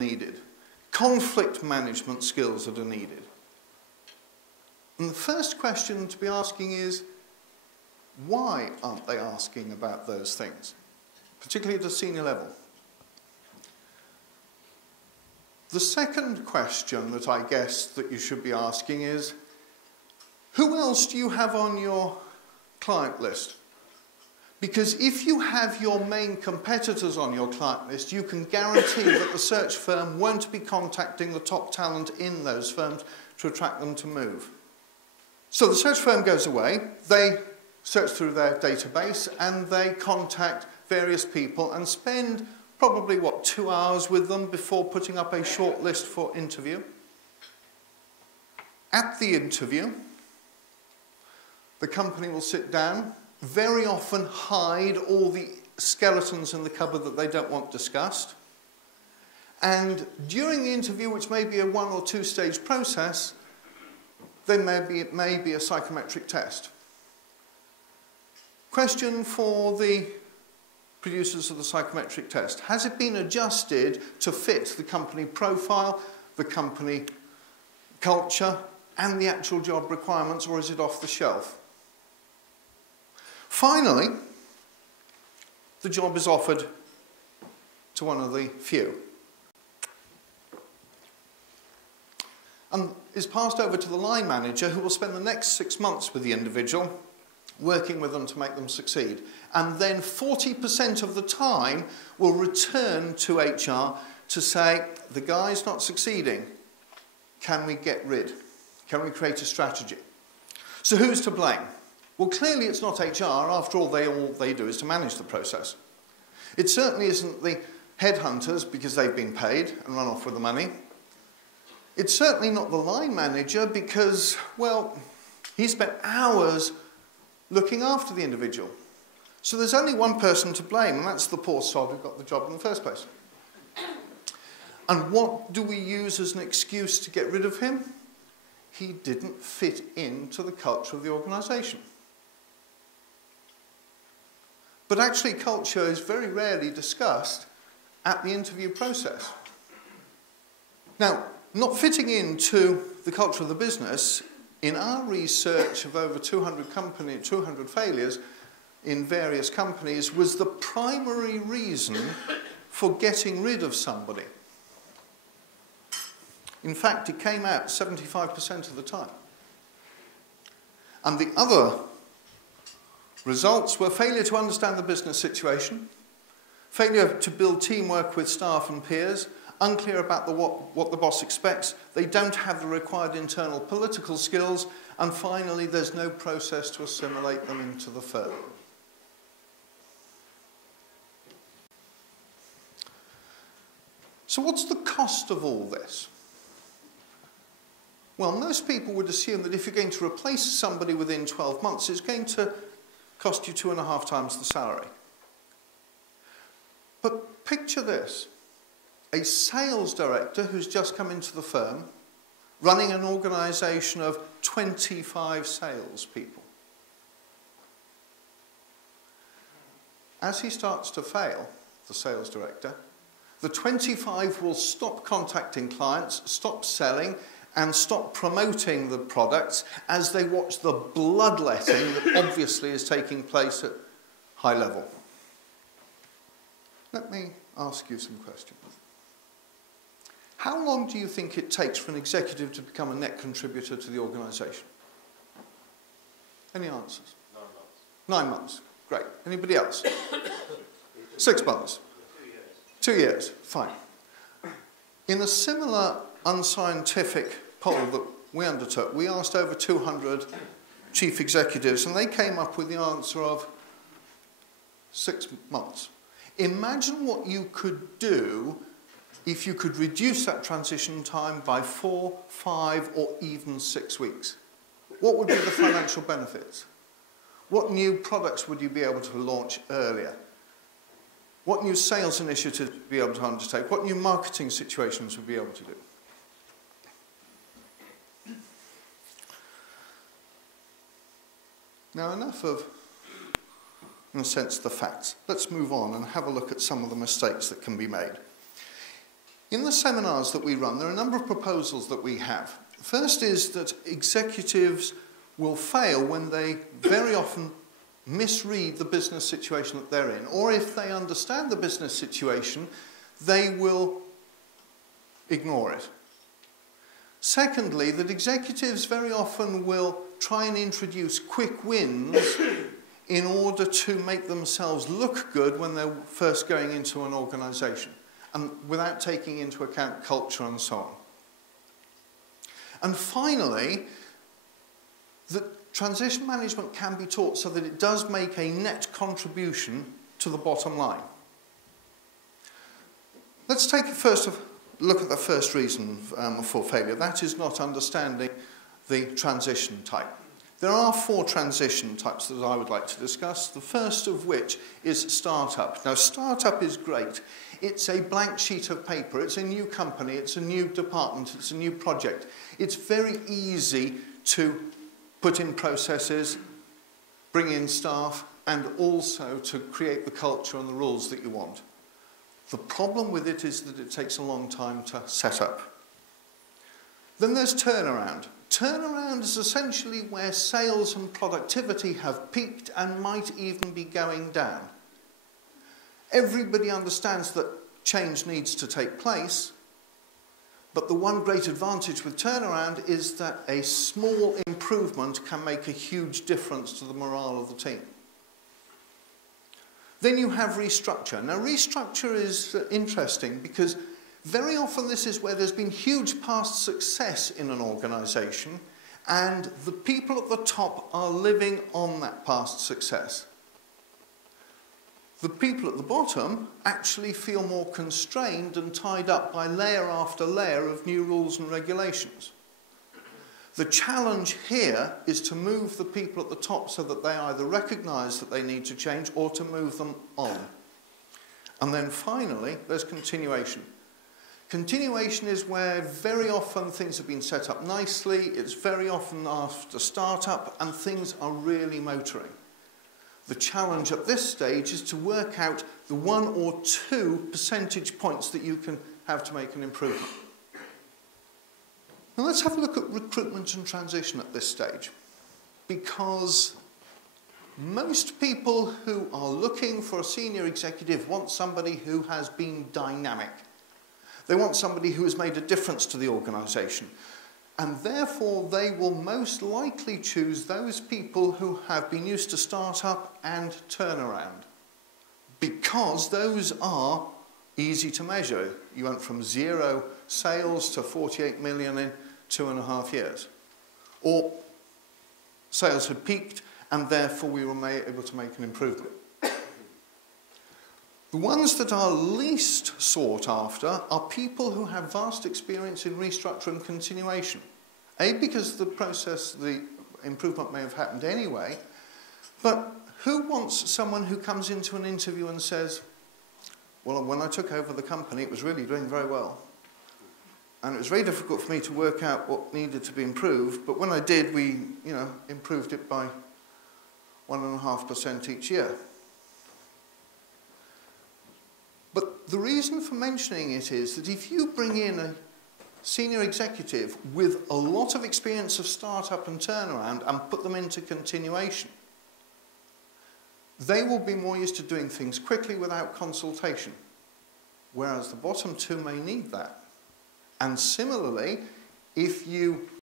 needed. Conflict management skills that are needed. And the first question to be asking is, why aren't they asking about those things? Particularly at a senior level. The second question that I guess that you should be asking is, who else do you have on your client list? Because if you have your main competitors on your client list, you can guarantee that the search firm won't be contacting the top talent in those firms to attract them to move. So the search firm goes away, they search through their database, and they contact various people and spend probably, 2 hours with them before putting up a short list for interview. At the interview, the company will sit down, very often hide all the skeletons in the cupboard that they don't want discussed. And during the interview, which may be a 1 or 2 stage process, it may be a psychometric test. Question for the producers of the psychometric test. Has it been adjusted to fit the company profile, the company culture, and the actual job requirements, or is it off the shelf? Finally, the job is offered to one of the few and is passed over to the line manager, who will spend the next 6 months with the individual, working with them to make them succeed. And then 40% of the time will return to HR to say, the guy's not succeeding. Can we get rid? Can we create a strategy? So who's to blame? Well, clearly it's not HR. After all they do is to manage the process. It certainly isn't the headhunters, because they've been paid and run off with the money. It's certainly not the line manager, because, well, he spent hours looking after the individual. So there's only one person to blame, and that's the poor sod who got the job in the first place. And what do we use as an excuse to get rid of him? He didn't fit into the culture of the organisation. But actually, culture is very rarely discussed at the interview process. Now, not fitting into the culture of the business, in our research of over 200 failures in various companies, was the primary reason for getting rid of somebody. In fact, it came out 75% of the time. And the other results were failure to understand the business situation, failure to build teamwork with staff and peers, unclear about what the boss expects, they don't have the required internal political skills, and finally there's no process to assimilate them into the firm. So what's the cost of all this? Well, most people would assume that if you're going to replace somebody within 12 months, it's going to cost you 2.5 times the salary. But picture this. A sales director who's just come into the firm, running an organisation of 25 salespeople. As he starts to fail, the sales director, the 25 will stop contacting clients, stop selling, and stop promoting the products as they watch the bloodletting that obviously is taking place at high level. Let me ask you some questions. How long do you think it takes for an executive to become a net contributor to the organisation? Any answers? 9 months. 9 months. Great. Anybody else? 6 months. 2 years. 2 years. Fine. In a similar unscientific poll that we undertook, we asked over 200 chief executives, and they came up with the answer of 6 months. Imagine what you could do if you could reduce that transition time by 4, 5, or even 6 weeks. What would be the financial benefits? What new products would you be able to launch earlier? What new sales initiatives would you be able to undertake? What new marketing situations would you be able to do? Now, enough of, in a sense, the facts. Let's move on and have a look at some of the mistakes that can be made. In the seminars that we run, there are a number of proposals that we have. First is that executives will fail when they very often misread the business situation that they're in, or if they understand the business situation, they will ignore it. Secondly, that executives very often will try and introduce quick wins in order to make themselves look good when they're first going into an organisation, and without taking into account culture and so on. And finally, that transition management can be taught so that it does make a net contribution to the bottom line. Let's take a look at the first reason for failure. That is not understanding the transition type. There are 4 transition types that I would like to discuss, the first of which is startup. Now, startup is great. It's a blank sheet of paper. It's a new company. It's a new department. It's a new project. It's very easy to put in processes, bring in staff, and also to create the culture and the rules that you want. The problem with it is that it takes a long time to set up. Then there's turnaround. Turnaround is essentially where sales and productivity have peaked and might even be going down. Everybody understands that change needs to take place, but the one great advantage with turnaround is that a small improvement can make a huge difference to the morale of the team. Then you have restructure. Now, restructure is interesting because very often this is where there's been huge past success in an organisation and the people at the top are living on that past success. The people at the bottom actually feel more constrained and tied up by layer after layer of new rules and regulations. The challenge here is to move the people at the top so that they either recognise that they need to change or to move them on. And then finally, there's continuation. Continuation is where very often things have been set up nicely, it's very often after startup, and things are really motoring. The challenge at this stage is to work out the 1 or 2 percentage points that you can have to make an improvement. Now let's have a look at recruitment and transition at this stage, because most people who are looking for a senior executive want somebody who has been dynamic. They want somebody who has made a difference to the organisation. And therefore, they will most likely choose those people who have been used to start-up and turnaround, because those are easy to measure. You went from 0 sales to 48 million in 2.5 years. Or sales had peaked, and therefore we were able to make an improvement. The ones that are least sought after are people who have vast experience in restructure and continuation. A, because the improvement may have happened anyway, but who wants someone who comes into an interview and says, well, when I took over the company, it was really doing very well. And it was very difficult for me to work out what needed to be improved, but when I did, we, improved it by 1.5% each year. But the reason for mentioning it is that if you bring in a senior executive with a lot of experience of startup and turnaround and put them into continuation, they will be more used to doing things quickly without consultation, whereas the bottom 2 may need that. And similarly, if you